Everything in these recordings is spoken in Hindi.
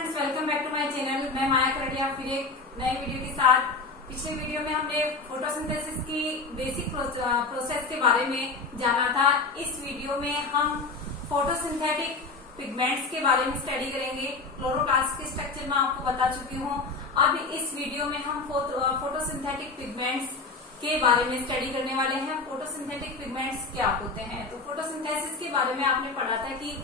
Friends, welcome back to my channel. मैं माया करड़िया फिर एक नए वीडियो के साथ। पिछले वीडियो में हमने फोटोसिंथेसिस की बेसिक प्रोसेस के बारे में जाना था। इस वीडियो में हम फोटोसिंथेटिक पिगमेंट्स के बारे में स्टडी करेंगे। क्लोरोप्लास्ट के स्ट्रक्चर में आपको बता चुकी हूँ। अब इस वीडियो में हम फोटोसिंथेटिक पिगमेंट्स के बारे में स्टडी करने वाले हैं। फोटोसिंथेटिक पिगमेंट्स क्या होते हैं? तो फोटोसिंथेसिस के बारे में आपने पढ़ा था कि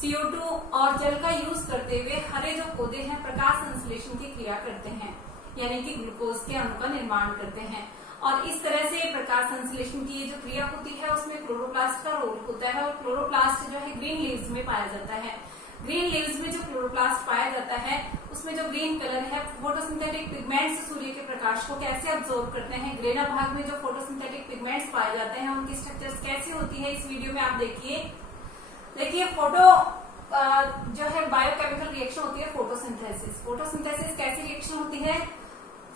CO2 और जल का यूज करते हुए हरे जो पौधे हैं प्रकाश संश्लेषण की क्रिया करते हैं, यानी कि ग्लूकोज के अणु का निर्माण करते हैं। और इस तरह से प्रकाश संश्लेषण की जो क्रिया होती है उसमें क्लोरोप्लास्ट का रोल होता है। और क्लोरोप्लास्ट जो है ग्रीन लीव्स में पाया जाता है। ग्रीन लीव्स में जो क्लोरोप्लास्ट पाया जाता है उसमें जो ग्रीन कलर है, फोटोसिंथेटिक पिगमेंट्स सूर्य के प्रकाश को कैसे अब्सॉर्ब करते हैं। ग्रेना भाग में जो फोटोसिंथेटिक पिगमेंट्स पाए जाते हैं उनकी स्ट्रक्चर्स कैसी होती है, इस वीडियो में आप देखिए फोटो जो है बायोकेमिकल रिएक्शन होती है फोटोसिंथेसिस। फोटोसिंथेसिस कैसी रिएक्शन होती है?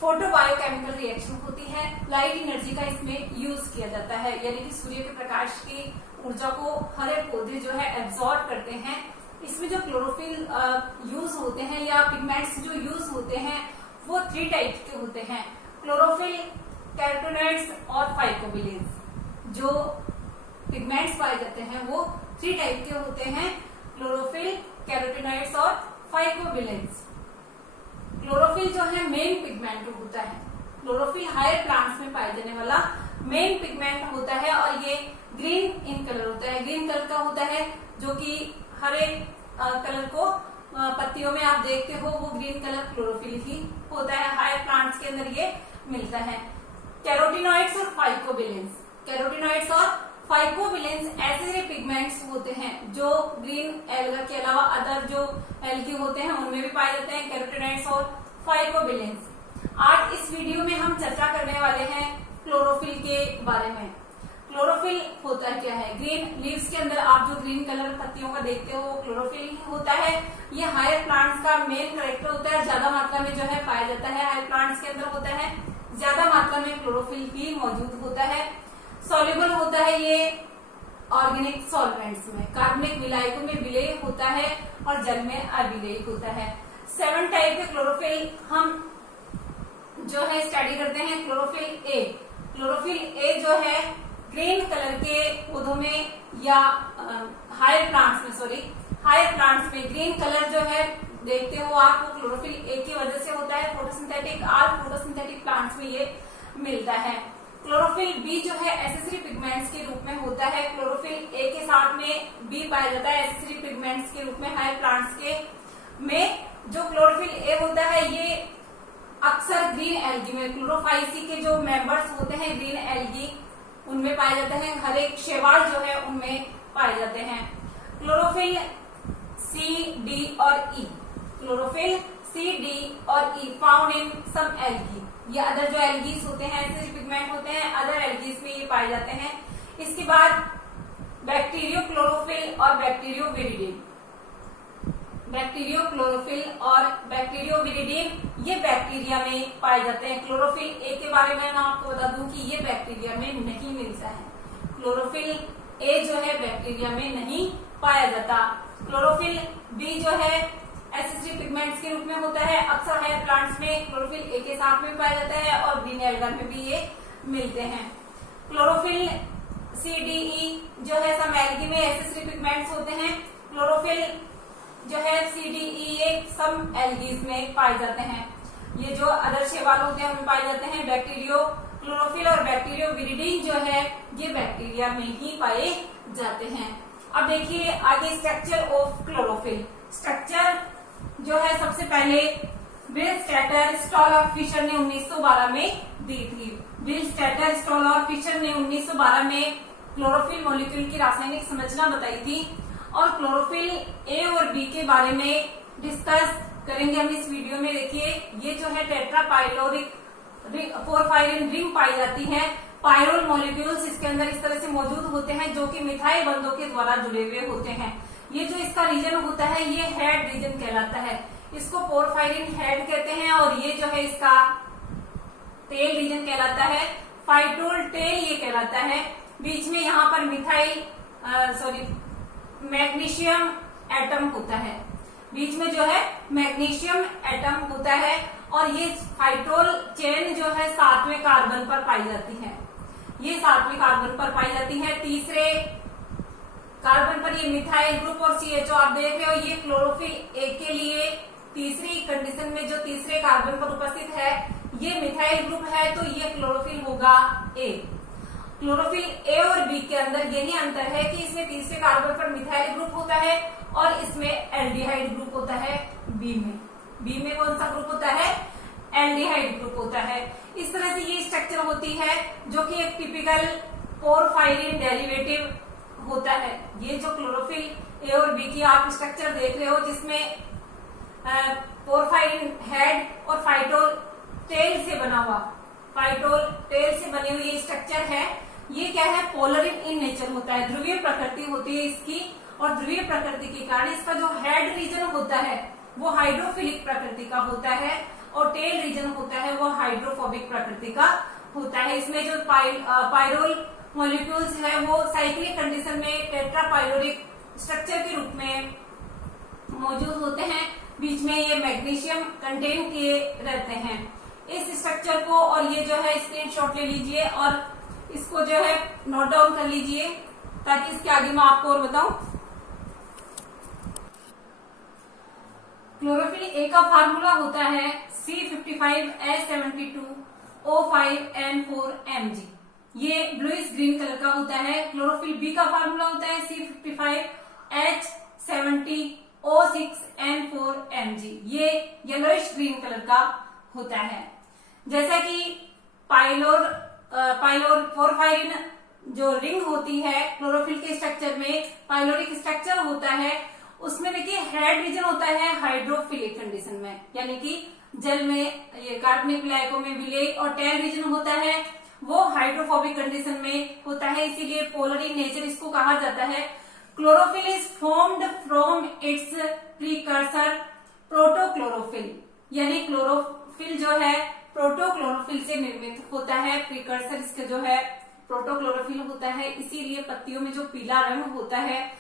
फोटो बायोकेमिकल रिएक्शन होती है। लाइट एनर्जी का इसमें यूज किया जाता है, यानी कि सूर्य के प्रकाश की ऊर्जा को हरे पौधे जो है एब्सॉर्ब करते हैं। इसमें जो क्लोरोफिल यूज होते हैं या पिगमेंट्स जो यूज होते हैं वो 3 टाइप के होते हैं। क्लोरोफिल, कैरोटीनॉइड्स और फाइकोबिलेंस। जो पिगमेंट्स पाए जाते हैं वो 3 टाइप के होते हैं, क्लोरोफिल, कैरोटीनॉइड्स और फाइकोबिलेंस। क्लोरोफिल जो है मेन पिगमेंट होता है। क्लोरोफिल हायर प्लांट्स में पाए जाने वाला मेन पिगमेंट होता है और ये ग्रीन इन कलर होता है। ग्रीन कलर का होता है जो कि हरे कलर को पत्तियों में आप देखते हो वो ग्रीन कलर क्लोरोफिल ही होता है। हायर प्लांट्स के अंदर ये मिलता है। कैरोटीनॉइड्स और फाइकोबिलेंस। कैरोटीनॉइड्स और फाइकोबिलेंस ऐसे पिगमेंट्स होते हैं जो ग्रीन एल्गा के अलावा अदर जो एल्गी होते हैं उनमें भी पाए जाते हैं, कैरोटीनॉइड्स और फाइकोबिलेंस। आज इस वीडियो में हम चर्चा करने वाले हैं क्लोरोफिल के बारे में। क्लोरोफिल होता क्या है? ग्रीन लीव्स के अंदर आप जो ग्रीन कलर पत्तियों का देखते हो वो क्लोरोफिल ही होता है। ये हायर प्लांट्स का मेन करेक्टर होता है, ज्यादा मात्रा में जो है पाया जाता है। हायर प्लांट्स के अंदर होता है, ज्यादा मात्रा में क्लोरोफिल ही मौजूद होता है। सॉल्युबल होता है ये ऑर्गेनिक सॉल्वेंट्स में, कार्बनिक विलायकों में विलेय होता है और जल में अविलेय होता है। 7 टाइप के क्लोरोफिल हम जो है स्टडी करते हैं। Chlorophyll A. क्लोरोफिल ए जो है ग्रीन कलर के पौधों में या हायर प्लांट्स में ग्रीन कलर जो है देखते हो आप, वो क्लोरोफिल ए की वजह से होता है। फोटोसिंथेटिक प्लांट्स में ये मिलता है। क्लोरोफिल बी जो है एसेसरी पिगमेंट्स के रूप में होता है। क्लोरोफिल ए के साथ में बी पाया जाता है एसेसरी पिगमेंट्स के रूप में हायर प्लांट्स के में। जो क्लोरोफिल ए होता है ये अक्सर ग्रीन एल्गी में, क्लोरोफाइसी के जो मेंबर्स होते हैं ग्रीन एल्गी उनमें पाए जाते हैं। हरे शैवाल जो है उनमें पाए जाते हैं। क्लोरोफिल सी, डी और ई। क्लोरोफिल सी, डी और ई फाउंड इन सम एल्गी। ये अदर जो एल्गीज होते हैं, ऐसे पिगमेंट होते हैं, अदर एल्गीज में ये पाए जाते हैं। इसके बाद बैक्टीरियो क्लोरोफिल और बैक्टीरियो विरिडिन। बैक्टीरियो क्लोरोफिल और बैक्टीरियो विरिडिन ये बैक्टीरिया में पाए जाते हैं। क्लोरोफिल ए के बारे में मैं आपको बता दूं कि ये बैक्टीरिया में नहीं मिलता है। क्लोरोफिल ए जो है बैक्टीरिया में नहीं पाया जाता। क्लोरोफिल बी जो है एसेसरी पिगमेंट्स के रूप में होता है। अक्सर हायर प्लांट्स में क्लोरोफिल ए के साथ में पाया जाता है और ग्रीन एल्गा में भी ये मिलते हैं। क्लोरोफिल सी, डी, ई जो है सम एल्गी में एसेसरी पिगमेंट्स होते हैं। क्लोरोफिल जो है सी, डी, ई ये सम एल्गीज में पाए जाते हैं। ये जो अदर शैवाल होते हैं उनमें पाए जाते हैं। बैक्टीरियो क्लोरोफिल और बैक्टीरियो विरिडिन जो है ये बैक्टीरिया में ही पाए जाते हैं। अब देखिए आगे स्ट्रक्चर ऑफ क्लोरोफिल। स्ट्रक्चर जो है सबसे पहले विल स्टेटर, स्टॉल और फिशर ने 1912 में दी थी। विल स्टेटर, स्टॉल और फिशर ने 1912 में क्लोरोफिल मॉलिक्यूल की रासायनिक संरचना बताई थी। और क्लोरोफिल ए और बी के बारे में डिस्कस करेंगे हम इस वीडियो में। देखिए ये जो है टेट्रापाइलोरिक पोरफायरिन रिंग पाई जाती है। पायरोल मॉलिक्यूल्स इसके अंदर इस तरह से मौजूद होते हैं जो कि मिथाइल बंधों के द्वारा जुड़े हुए होते हैं। ये जो इसका रीजन होता है ये हेड रीजन कहलाता है। इसको पोरफायरिन हेड कहते हैं। और ये जो है इसका टेल रीजन कहलाता है। फाइटोल टेल ये कहलाता है। बीच में यहाँ पर मैग्नीशियम एटम होता है। बीच में जो है मैग्नीशियम एटम होता है और ये फाइटोल चेन जो है 7वें कार्बन पर पाई जाती है। ये 7वें कार्बन पर पाई जाती है। तीसरे कार्बन पर ये मिथाइल ग्रुप और CHO आप देख रहे हो, ये क्लोरोफिल ए के लिए तीसरी कंडीशन में जो तीसरे कार्बन पर उपस्थित है ये मिथाइल ग्रुप है, तो ये क्लोरोफिल होगा ए। क्लोरोफिल ए और बी के अंदर यही अंतर है कि इसमें तीसरे कार्बन पर मिथाइल ग्रुप होता है और इसमें एल्डिहाइड ग्रुप होता है बी में। बी में कौन सा ग्रुप होता है? एल्डिहाइड ग्रुप होता है। इस तरह से ये स्ट्रक्चर होती है जो कि एक टिपिकल पोरफायरिन डेरिवेटिव होता है। ये जो क्लोरोफिल ए और बी की आप स्ट्रक्चर देख रहे हो जिसमें पोरफायरिन हेड और फाइटोल टेल से बना हुआ, फाइटोल टेल से बनी हुई ये स्ट्रक्चर है, ये क्या है? पोलर इन नेचर होता है, ध्रुवीय प्रकृति होती है इसकी, और ध्रुवीय प्रकृति के कारण इसका जो हेड रीजन होता है वो हाइड्रोफिलिक प्रकृति का होता है और टेल रीजन होता है वो हाइड्रोफोबिक प्रकृति का होता है। इसमें जो पाइरोल मॉलिक्यूल्स है वो साइक्लिक कंडीशन में टेट्रापाइरोलिक स्ट्रक्चर के रूप में मौजूद होते हैं। बीच में ये मैग्नीशियम कंटेन किए रहते हैं इस स्ट्रक्चर को, और ये जो है स्क्रीनशॉट ले लीजिए और इसको जो है नोट डाउन कर लीजिए ताकि इसके आगे मैं आपको और बताऊं। क्लोरोफिल ए का फार्मूला होता है C55H72O5N4Mg, ये ब्लूइश ग्रीन कलर का होता है। क्लोरोफिल बी का फार्मूला होता है C55H70O6N4Mg, ये येलोइश ग्रीन कलर का होता है। जैसा कि पोरफायरिन जो रिंग होती है क्लोरोफिल के स्ट्रक्चर में, पाइलोरिक स्ट्रक्चर होता है, उसमें देखिए हेड रीजन होता है हाइड्रोफिलिक कंडीशन में, यानी कि जल में ये कार्बनिक विलायकों में विलेय, और टेल रीजन होता है वो हाइड्रोफोबिक कंडीशन में होता है, इसीलिए पोलर इन नेचर इसको कहा जाता है। Chlorophyll is formed from its precursor protochlorophyll, यानी क्लोरोफिल जो है प्रोटोक्लोरोफिल से निर्मित होता है। प्रीकर्सर इसका जो है प्रोटोक्लोरोफिल होता है, इसीलिए पत्तियों में जो पीला रंग होता है,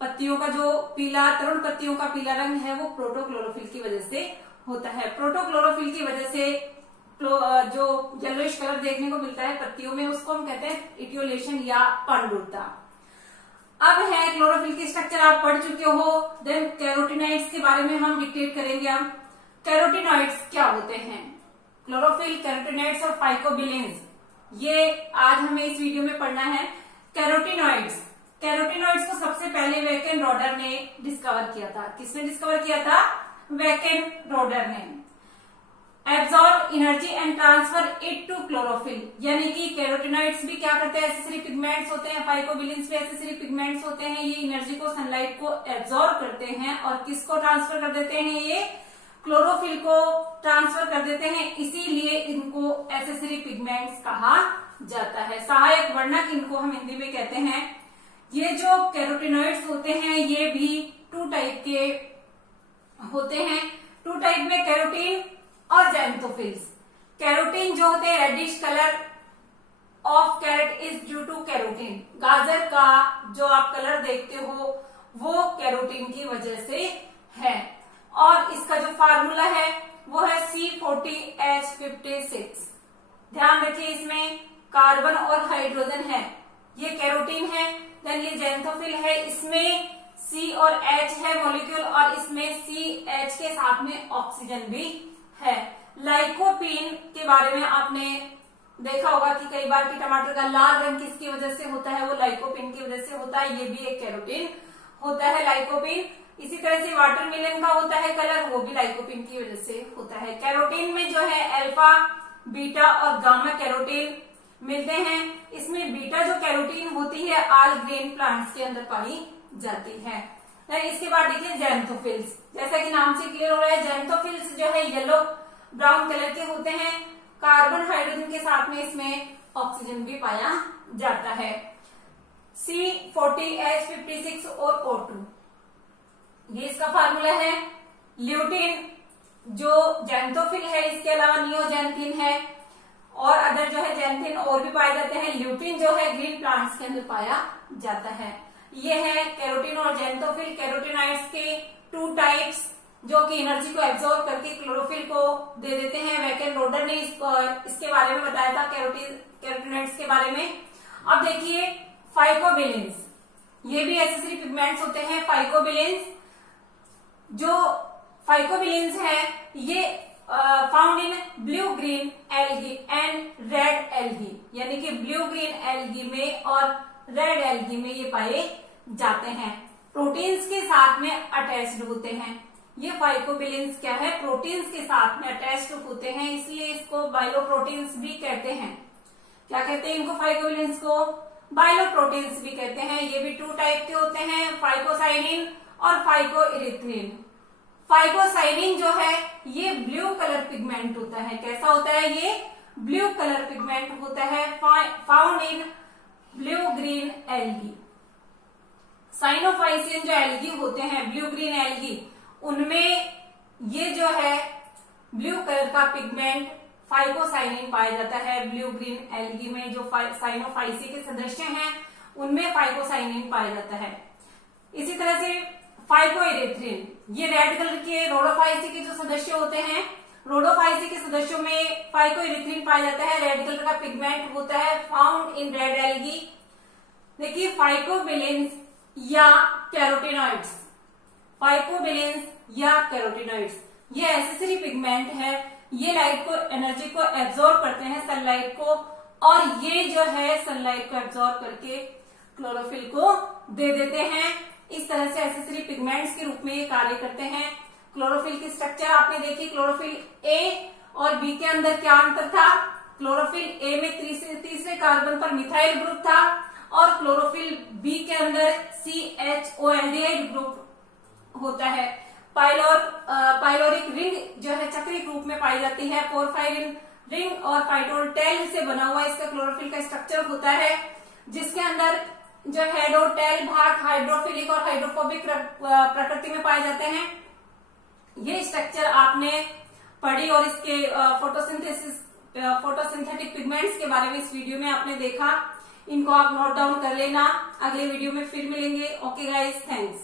पत्तियों का जो पीला, तरुण पत्तियों का पीला रंग है वो प्रोटोक्लोरोफिल की वजह से होता है। प्रोटोक्लोरोफिल की वजह से जो येलोइश कलर देखने को मिलता है पत्तियों में, उसको हम कहते हैं इटियोलेशन या पांडुरता। अब है क्लोरोफिल की स्ट्रक्चर आप पढ़ चुके हो, देन कैरोटिनॉइड्स के बारे में हम डिटेक्ट करेंगे। हम कैरोटिनॉइड्स क्या होते हैं? क्लोरोफिल, कैरोटिनॉइड्स और फाइकोबिलिन्स, ये आज हमें इस वीडियो में पढ़ना है। कैरोटिनॉइड्स को सबसे पहले वेकेन रोडर ने डिस्कवर किया था। किसने डिस्कवर किया था? वेकेन रोडर ने। Absorb energy and transfer it to chlorophyll, यानी कि कैरोटिनॉइड्स भी क्या करते हैं? एसेसरी पिगमेंट्स होते हैं, फाइकोबिलिन्स भी एसेसरी पिगमेंट्स होते हैं। ये एनर्जी को, सनलाइट को एब्जॉर्ब करते हैं और किसको ट्रांसफर कर देते हैं? ये क्लोरोफिल को ट्रांसफर कर देते हैं, इसीलिए इनको एसेसरी पिगमेंट्स कहा जाता है। सहायक वर्णक इनको हम हिंदी में कहते हैं। ये जो कैरोटिनॉइड्स होते हैं ये भी 2 टाइप के होते हैं। 2 टाइप में कैरोटीन और ज़ैंथोफिल्स। कैरोटीन जो होते हैं, reddish colour of carrot is due to carotene, गाजर का जो आप कलर देखते हो वो कैरोटीन की वजह से है। और इसका जो फार्मूला है वो है C40H56। ध्यान रखिए इसमें कार्बन और हाइड्रोजन है, ये कैरोटीन है। देन ये ज़ैंथोफिल है, इसमें C और H है मॉलिक्यूल और इसमें CH के साथ में ऑक्सीजन भी है। लाइकोपीन के बारे में आपने देखा होगा कि कई बार कि टमाटर का लाल रंग किसकी वजह से होता है? वो लाइकोपीन की वजह से होता है, ये भी एक कैरोटीन होता है लाइकोपीन। इसी तरह से वाटरमेलन का होता है कलर, वो भी लाइकोपीन की वजह से होता है। कैरोटीन में जो है अल्फा, बीटा और गामा कैरोटीन मिलते हैं। इसमें बीटा जो कैरोटीन होती है ऑल ग्रीन प्लांट्स के अंदर पाई जाती है। इसके बाद देखिए ज़ैंथोफिल्स, जैसा कि नाम से क्लियर हो रहा है, ज़ैंथोफिल्स जो है येलो ब्राउन कलर के होते हैं। कार्बन हाइड्रोजन के साथ में इसमें ऑक्सीजन भी पाया जाता है। C40H56 और O2, ये इसका फार्मूला है। ल्यूटीन जो ज़ैंथोफिल है, इसके अलावा नियोजैंथिन है और अदर जो है जैंथिन और भी पाए जाते हैं। ल्यूटीन जो है ग्रीन प्लांट्स के अंदर पाया जाता है। ये है कैरोटीन और जेंटोफिल। कैरोटीनॉइड्स के 2 टाइप्स जो कि एनर्जी को एब्जॉर्ब करके क्लोरोफिल को दे देते हैं। वैकेन रोडर ने इसके बारे में बताया था कैरोटीनॉइड्स के बारे में। अब देखिए फाइकोबिलेंस, ये भी एसेसरी पिगमेंट्स होते हैं। फाइकोबिलेंस, जो फाइकोबिलेंस है ये found in blue green algae and red algae, यानी कि ब्लू ग्रीन एल्गी में और रेड एल्गी में ये पाए जाते हैं। प्रोटीन्स के साथ में अटैच्ड होते हैं। ये फाइकोबिलेंस क्या है, प्रोटीन्स के साथ में अटैच्ड होते हैं, इसलिए इसको बाइलोप्रोटीन्स भी कहते हैं। क्या कहते हैं इनको, फाइकोबिलेंस को बाइलोप्रोटीन्स भी कहते हैं। ये भी 2 टाइप के होते हैं, फाइकोसाइनिन और फाइकोइरिथ्रिन। फाइकोसाइनिन जो है ये ब्लू कलर पिगमेंट होता है। कैसा होता है, ये ब्लू कलर पिगमेंट होता है, found in blue green algae. Cyanophycean जो एल्गी होते हैं, ब्लू ग्रीन एल्गी, उनमें ये जो है ब्लू कलर का पिगमेंट फाइकोसाइनिन पाया जाता है। ब्लू ग्रीन एल्गी में जो साइनोफाइसी के सदस्य हैं उनमें फाइकोसाइनिन पाया जाता है। इसी तरह से फाइकोइरेथ्रिन, ये रेड कलर के रोडोफाइसी के जो सदस्य होते हैं, रोडोफाइसी के सदस्यों में फाइकोइरेथ्रिन पाया जाता है। रेड कलर का पिगमेंट होता है, फाउंड इन रेड एल्गी। देखिए फाइकोबिलेंस या कैरोटीनॉइड्स, फाइकोबिलेंस या कैरोटीनॉइड्स ये एसेसरी पिगमेंट है। ये लाइट को, एनर्जी को एब्जॉर्ब करते हैं, सनलाइट को, और ये जो है सनलाइट को एब्जॉर्ब करके क्लोरोफिल को दे देते हैं। इस तरह से एसेसरी पिगमेंट्स के रूप में ये कार्य करते हैं। क्लोरोफिल की स्ट्रक्चर आपने देखी, क्लोरोफिल ए और बी के अंदर क्या अंतर था। क्लोरोफिल ए में तीसरे कार्बन पर मिथाइल ग्रुप था और क्लोरोफिल बी के अंदर CHO एल्डिहाइड ग्रुप होता है। पाइलोरिक रिंग जो है चक्रीय रूप में पाई जाती है। पोरफायरिन रिंग और फाइटोटेल से बना हुआ इसका क्लोरोफिल का स्ट्रक्चर होता है, जिसके अंदर जो हेडोटेल भाग हाइड्रोफिलिक और हाइड्रोफोबिक प्रकृति में पाए जाते हैं। ये स्ट्रक्चर आपने पढ़ी और इसके फोटोसिंथेटिक पिगमेंट्स के बारे में इस वीडियो में आपने देखा। इनको आप नोट डाउन कर लेना। अगले वीडियो में फिर मिलेंगे। Okay guys, thanks.